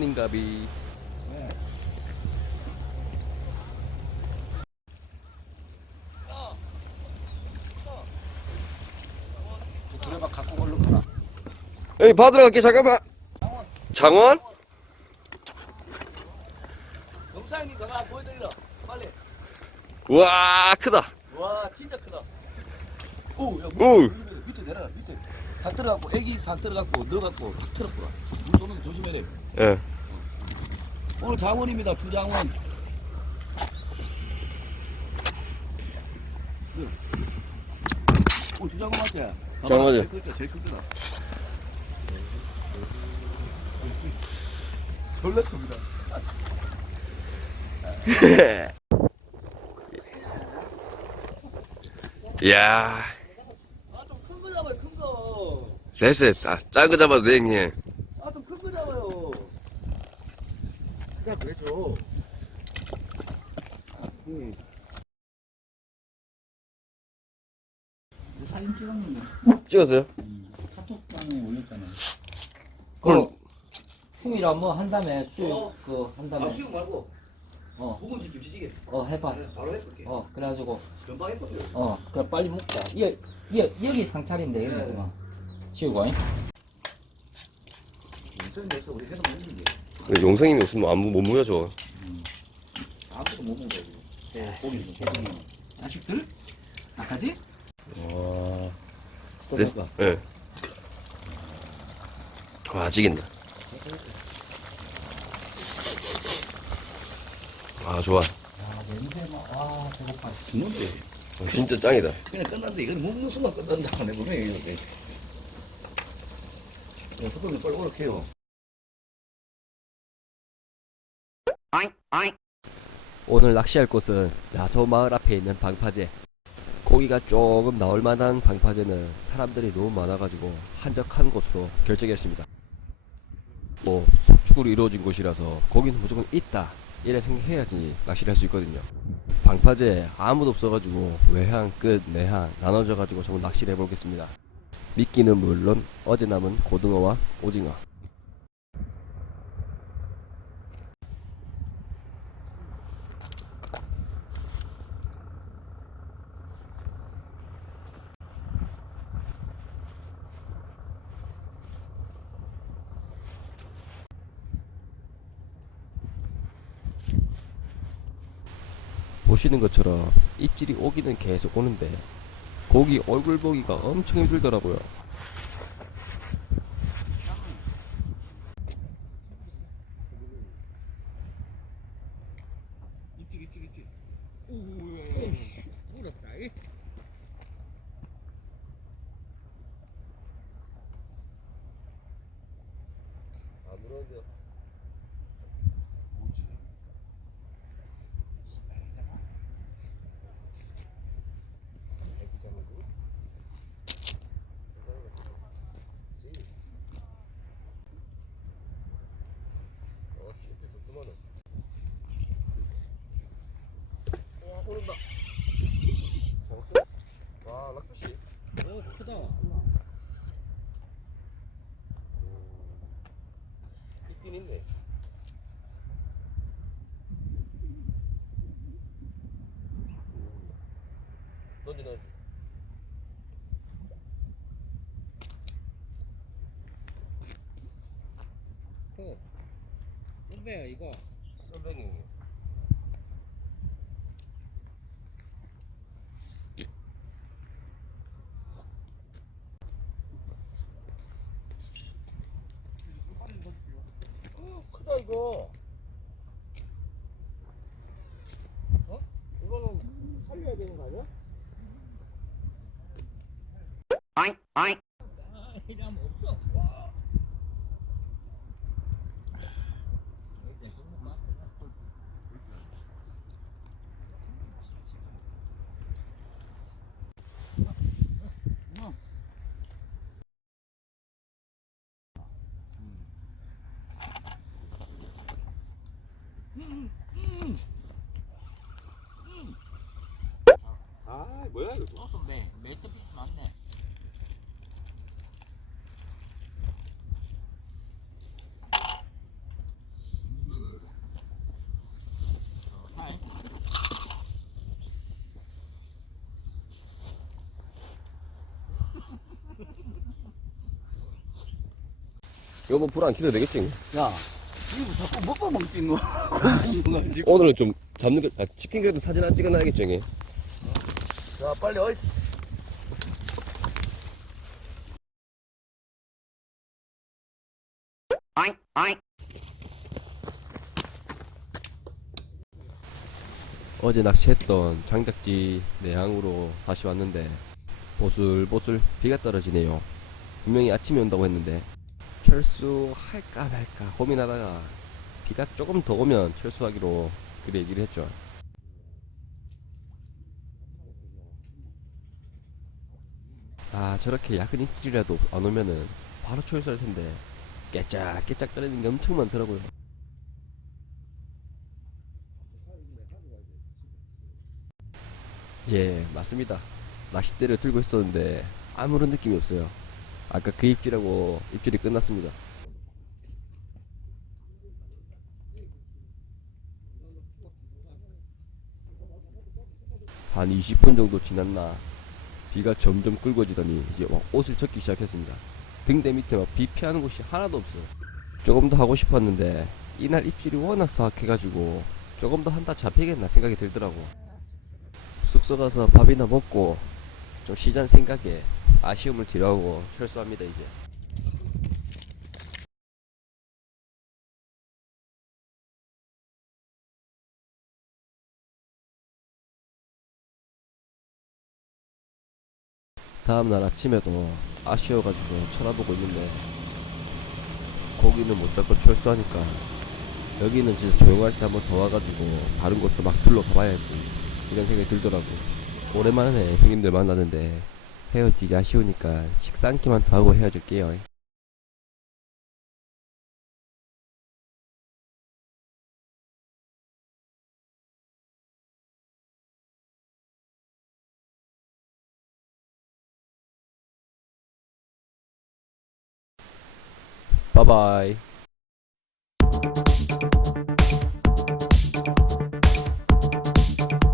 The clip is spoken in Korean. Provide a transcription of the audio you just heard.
장원인가비. 네. 그래 봐 갖고 얼른 가라. 여기 받으러 갈게. 잠깐만. 장원? 영상님 가가 보여드리라 빨리. 우와 크다. 와 진짜 크다. 오야 오. 밑에 내려라 밑에. 산 들어갖고 애기 산 들어갖고 넣어갖고 탁 틀었구나. 물 쏘는 거 조심해야 돼. 예. 오늘 장원입니다 주장원. 오늘 주장원 맞지? 장원이요. 제일 크더라. 졸라 큽니다. 이야. 아좀 큰 거 잡아요 큰 거. 됐어. 작은 거 잡아도 돼 형님. 아 좀 큰 거 잡아요. 그냥 그랬죠. 사진 찍었는데 찍었어요? 카톡방에 올렸잖아요. 그럼 수이라 뭐 한다음에 수육 그 한다음에 아 수육 말고 어 묵은지 김치찌개. 해봐. 네, 바로 해볼게. 그래가지고 금방 해볼게. 그래 빨리 먹자. 여기 상차린데 여기 그만 지우고. 무슨 데서 우리 해서 먹는 게 용성님이 없으면 못 모여줘. 아무것도 못 먹는 거지. 네. 고기 자식들 아까지 와. 됐어. 예. 와 지긴다. 아 좋아. 냄새 막와 배고파. 죽는데. 진짜 짱이다. 그냥 끝났는데 이거는 먹는 순간 끝난다. 내 분명히 이렇게. 속도를 빨리 오락해요. 오늘 낚시할 곳은 야서 마을 앞에 있는 방파제. 고기가 조금 나올 만한 방파제는 사람들이 너무 많아가지고 한적한 곳으로 결정했습니다. 뭐 석축으로 이루어진 곳이라서 고기는 무조건 있다 이래 생각해야지 낚시를 할 수 있거든요. 방파제에 아무도 없어가지고 외항 끝 내항 나눠져가지고 전부 낚시를 해보겠습니다. 미끼는 물론 어제 남은 고등어와 오징어. 보시는 것처럼 입질이 오기는 계속 오는데 고기 얼굴 보기가 엄청 힘들더라고요. 입질. 물었다. 안 물었는데요. 뭐지? 오른다. 와 락커씨. 오 크다. 있긴 있네. 던지. 선배야 이거. 썰뱅이. 크다 이거. 이거는 살려야 되는 거 아니야? 이러면 없어. 아 뭐야 이거. 소스 매트피스 맞네. 이거 뭐 불 안 켜도 되겠지? 야, 이거 자꾸 먹방 먹지 뭐. 고기 지금. 오늘은 좀 잡는 게, 치킨 그래도 사진 안 찍어놔야겠죠, 형님? 자, 빨리 어이씨. 어제 낚시했던 장작지 내항으로 다시 왔는데 보슬보슬 비가 떨어지네요. 분명히 아침에 온다고 했는데 철수할까 말까 고민하다가 비가 조금 더 오면 철수하기로 그래 얘기를 했죠. 아, 저렇게 약간 입질이라도 안 오면은 바로 철수할 텐데 깨짝깨짝 거리는 게 엄청 많더라고요. 예, 맞습니다. 낚싯대를 들고 있었는데 아무런 느낌이 없어요. 아까 그 입질하고 입질이 끝났습니다. 한 20분 정도 지났나 비가 점점 굵어지더니 이제 막 옷을 젖기 시작했습니다. 등대 밑에 막 비 피하는 곳이 하나도 없어요. 조금 더 하고 싶었는데 이날 입질이 워낙 사악해가지고 조금 더 한다 잡히겠나 생각이 들더라고. 숙소 가서 밥이나 먹고 좀 쉬자는 생각에 아쉬움을 뒤로하고 철수합니다 이제. 다음날 아침에도 아쉬워가지고 쳐다보고 있는데 고기는 못 잡고 철수하니까 여기는 진짜 조용할 때 한번 더 와가지고 다른 곳도 막 둘러가 봐야지 이런 생각이 들더라고. 오랜만에 형님들 만나는데 헤어지기 아쉬우니까 식사 한 끼만 더 하고 헤어질게요. 바이바이.